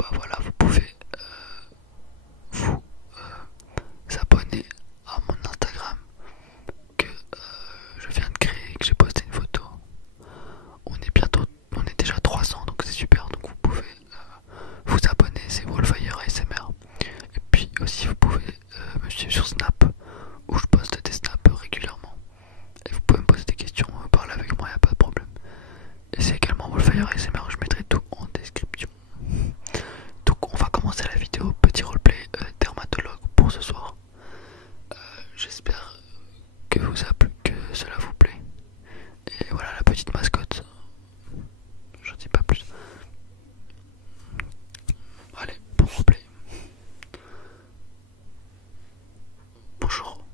bah voilà, vous pouvez vous abonner à mon Instagram que je viens de créer, que j'ai posté une photo. On est déjà 300 donc c'est super, donc vous pouvez vous abonner, c'est Wallfire ASMR. Et puis aussi vous pouvez me suivre sur Snap où je poste des snaps régulièrement. Et vous pouvez me poser des questions, parler avec moi, y a pas de problème. Et c'est également Wallfire ASMR, je mettrai tout en description. Donc on va commencer la vidéo, petit roleplay dermatologue pour ce soir. J'espère que cela vous plaît. Et voilà la petite mascotte. J'en dis pas plus. Allez, bon roleplay. Bonjour.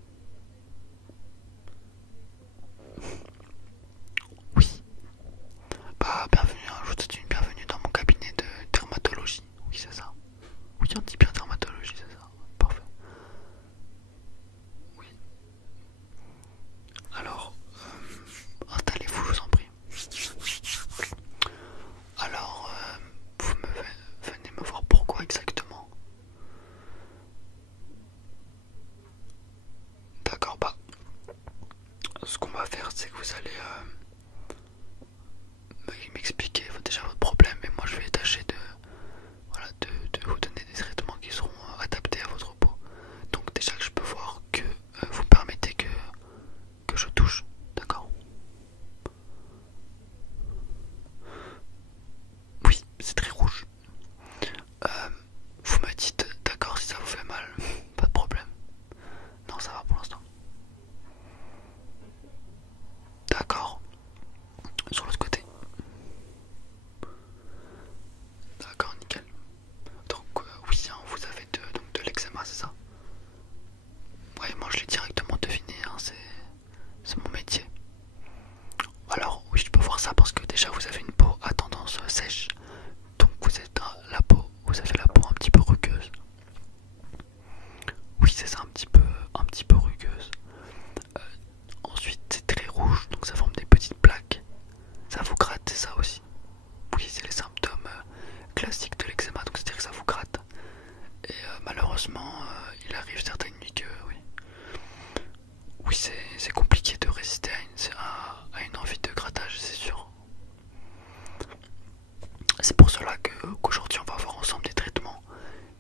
Oui. Bah bienvenue, hein. Je vous souhaite une bienvenue dans mon cabinet de dermatologie. Oui c'est ça. Oui on dit bien dermatologie, c'est ça. Parfait. Oui. Alors, installez-vous, je vous en prie. Alors, venez me voir pourquoi exactement? D'accord, bah, ce qu'on va faire, c'est que vous allez m'expliquer déjà votre problème, et moi je vais tâcher voilà, de vous donner des traitements qui seront adaptés à votre peau. Donc déjà que je peux voir que vous permettez que je touche, d'accord? Oui, c'est très rouge. Vous me dites d'accord si ça vous fait mal, pas de problème. Non, ça va pour l'instant. D'accord. Sur l'autre côté. D'accord, nickel. Donc oui, hein, vous avez donc de l'eczéma, c'est ça? Ouais, moi je l'ai directement deviné, hein, c'est mon métier. Alors oui, je peux voir ça parce que déjà vous avez une peau à tendance sèche. Donc vous avez la peau un petit peu rugueuse. Oui, c'est ça, un petit peu rugueuse. Ensuite, c'est très rouge, donc ça forme des petites plaques. Ça vous gratte, c'est ça aussi? Oui, c'est les symptômes classiques de l'eczéma, donc c'est-à-dire que ça vous gratte. Et malheureusement, il arrive certaines nuits que oui, c'est compliqué de résister à une envie de grattage, c'est sûr. C'est pour cela qu'aujourd'hui on va voir ensemble des traitements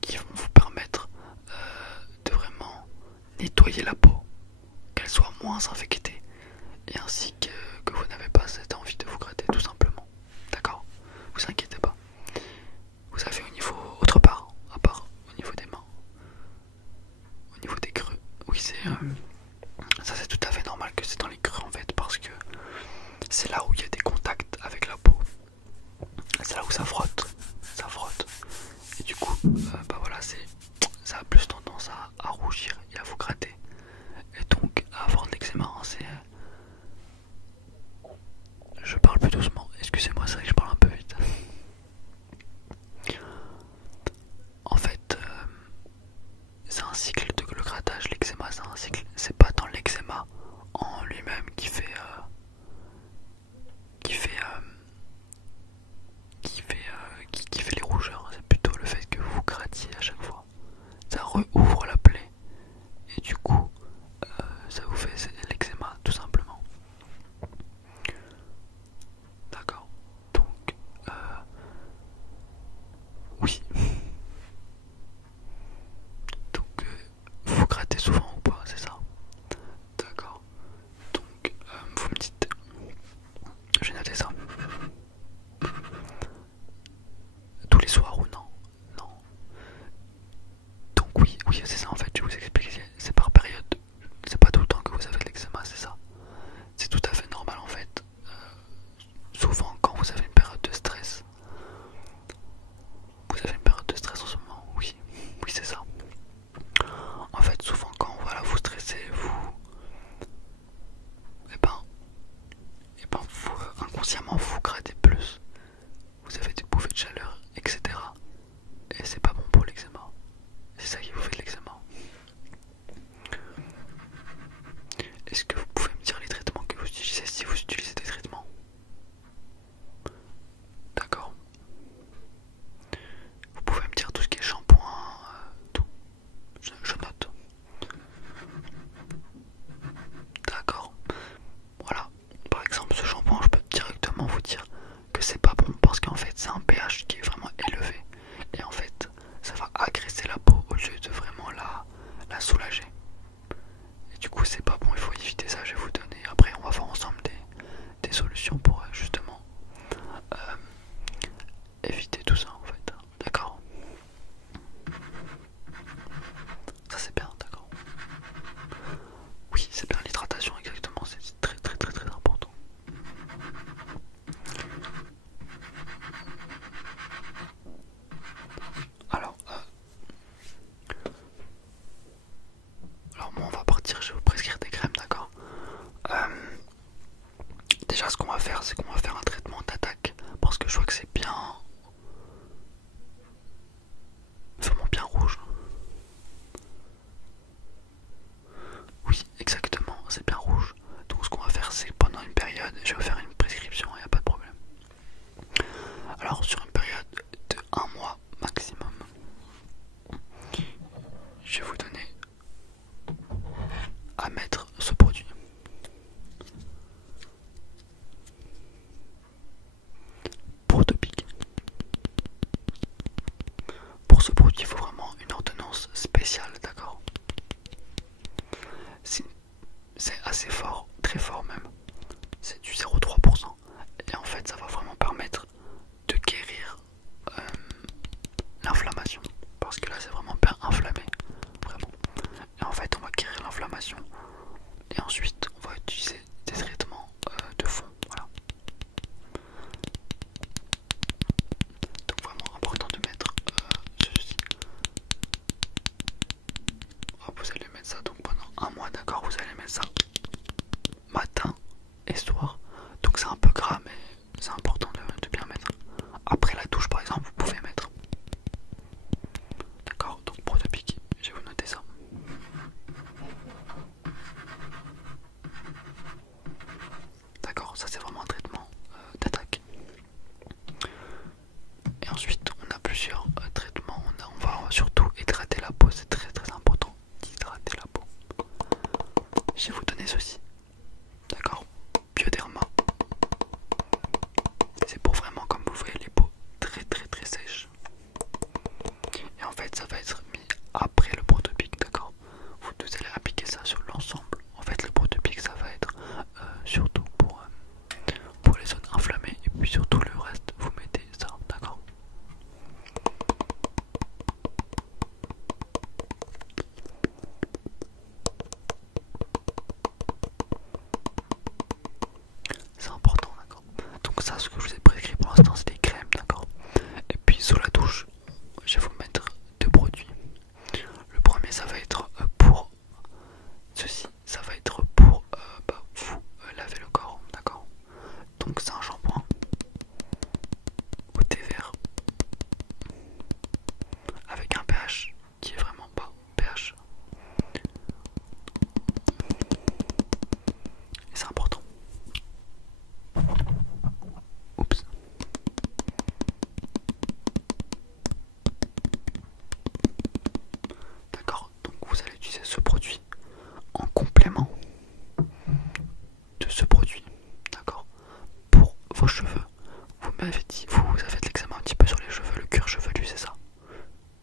qui vont vous permettre de vraiment nettoyer la peau, qu'elle soit moins infectée, et ainsi que vous n'avez pas cette envie de vous gratter tout simplement. D'accord? Vous inquiétez pas. Vous avez au niveau autre part, à part au niveau des mains, au niveau des creux. Oui, ça c'est tout à fait normal que c'est dans les creux en fait, parce que c'est là où il y a des contacts avec la peau. C'est là où ça frotte, et du coup, bah voilà, ça a plus tendance à rougir et à vous gratter, et donc à avoir de l'eczéma, hein, je parle plus doucement, excusez-moi, c'est vrai que je parle un peu vite. En fait, c'est un cycle de le grattage, l'eczéma c'est un cycle, c'est pas tant l'eczéma en lui-même qui fait les rougeurs, c'est plutôt le fait que vous grattiez à chaque fois. Ça rouvre la plaie et du coup ça vous fait l'eczéma tout simplement. D'accord. Donc oui. Donc vous grattez souvent ou pas, c'est ça? D'accord. Donc vous me dites, j'ai noté ça. Tous les soirs ou non? Non. Donc oui, c'est ça en fait, je vais vous expliquer, c'est par période, c'est pas tout le temps que vous avez de l'eczéma, c'est ça. C'est tout à fait normal en fait. Souvent quand vous avez une période de stress, vous avez une période spécial, d'accord? C'est assez fort, très fort même. C'est du 0,3%. Et en fait, ça va vraiment permettre de guérir l'inflammation. Parce que là, c'est vraiment bien inflammé. Vraiment. Et en fait, on va guérir l'inflammation. Et ensuite, on va utiliser des traitements de fond. Voilà. Donc, vraiment important de mettre ceci. Hop, vous allez mettre ça donc pendant un mois, d'accord? Vous allez mettre ça matin et soir. Donc c'est un peu gras, mais c'est important de bien mettre. Après la douche par exemple, vous pouvez mettre. D'accord? Donc Protopic, je vais vous noter ça. D'accord, ça c'est vraiment un traitement d'attaque. Et ensuite on a plusieurs traitements. On va surtout hydrater la peau, c'est très très important d'hydrater la peau. Je vais vous donner ceci. D'accord? Bioderma. C'est pour vraiment, comme vous voyez, les peaux très très très sèches. Et en fait, ça va être mis après le Protopic, d'accord? Vous allez appliquer ça sur l'ensemble. En fait, le Protopic, ça va être surtout pour les zones inflammées. Et puis surtout le reste, vous mettez ça, d'accord? C'est important, d'accord? Donc ça, ce que je vous ai prescrit pour l'instant, c'est des crèmes, d'accord? Et puis sous la douche, je vais vous mettre deux produits. Le premier, ça va être pour ceci, ça va être pour vous laver le corps, d'accord? Donc c'est un shampoing au thé vert avec un pH qui est vraiment bas, pH. Et c'est important. Oups. D'accord, donc vous allez utiliser ce produit en complément de ce produit, d'accord, pour vos cheveux. Vous m'avez dit, vous avez de l'eczéma un petit peu sur les cheveux, le cuir chevelu, c'est ça?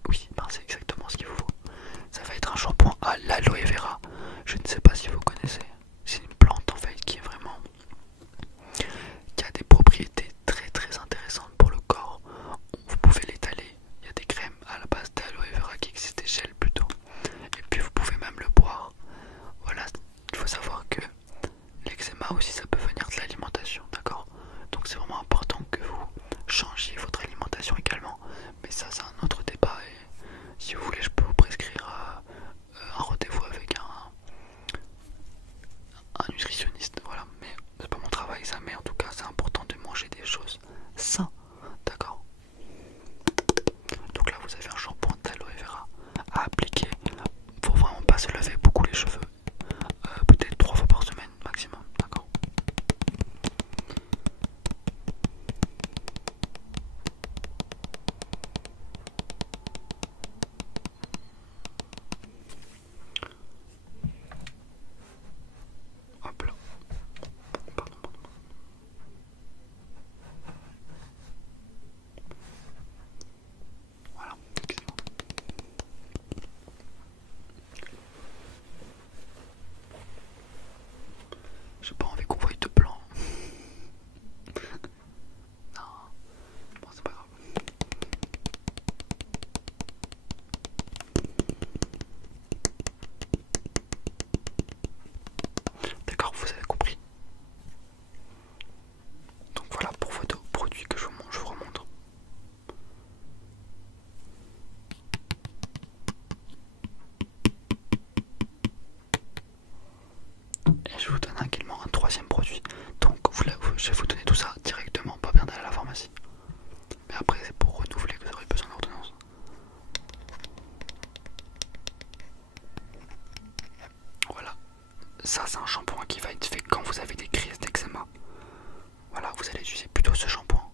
Oui, ben c'est exactement ce qu'il vous faut. Ça va être un shampoing à l'aloe vera. Je ne sais pas si vous connaissez. C'est une plante en fait qui est vraiment, qui a des propriétés très très intéressantes pour le corps. Vous pouvez l'étaler. Il y a des crèmes à la base d'aloe vera qui existent, des gels plutôt. Et puis vous pouvez même le boire. Voilà, il faut savoir que l'eczéma aussi ça peut venir de l'alimentation, d'accord? Donc c'est vraiment important que vous changiez votre alimentation également. Mais ça c'est un autre débat et si vous voulez je peux vous prescrire un rendez-vous avec un nutritionniste, voilà. Mais c'est pas mon travail ça, mais en tout cas c'est important de manger des choses saines, d'accord? Donc là vous avez un shampoing d'aloe vera à appliquer. Faut vraiment pas se laver beaucoup les cheveux. Peut-être 3 fois par semaine maximum, d'accord? Hop là. Pardon. Voilà, excusez-moi. J'ai pas envie qu'on voie de blanc. Non, bon c'est pas grave. D'accord, vous avez compris. Donc voilà pour vos deux produits que je vous remontre. Et je vous donne également un troisième produit. Donc je vais vous donner tout ça directement, pas bien d'aller à la pharmacie. Mais après c'est pour renouveler que vous aurez besoin d'ordonnance. Voilà. Ça c'est un shampoing qui va être fait quand vous avez des crises d'eczéma. Voilà, vous allez utiliser plutôt ce shampoing.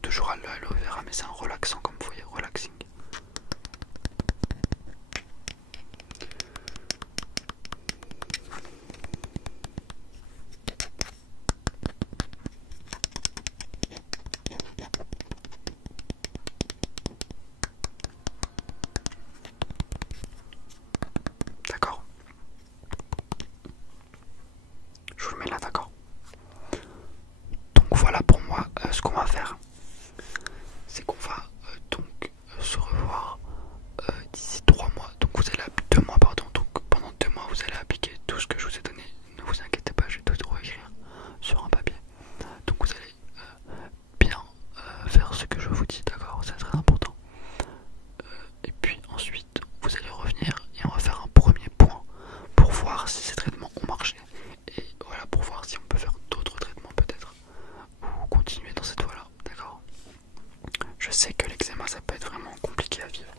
Toujours à l'aloe vera, mais c'est un relaxant comme vous voyez, relaxing. que l'eczéma ça peut être vraiment compliqué à vivre.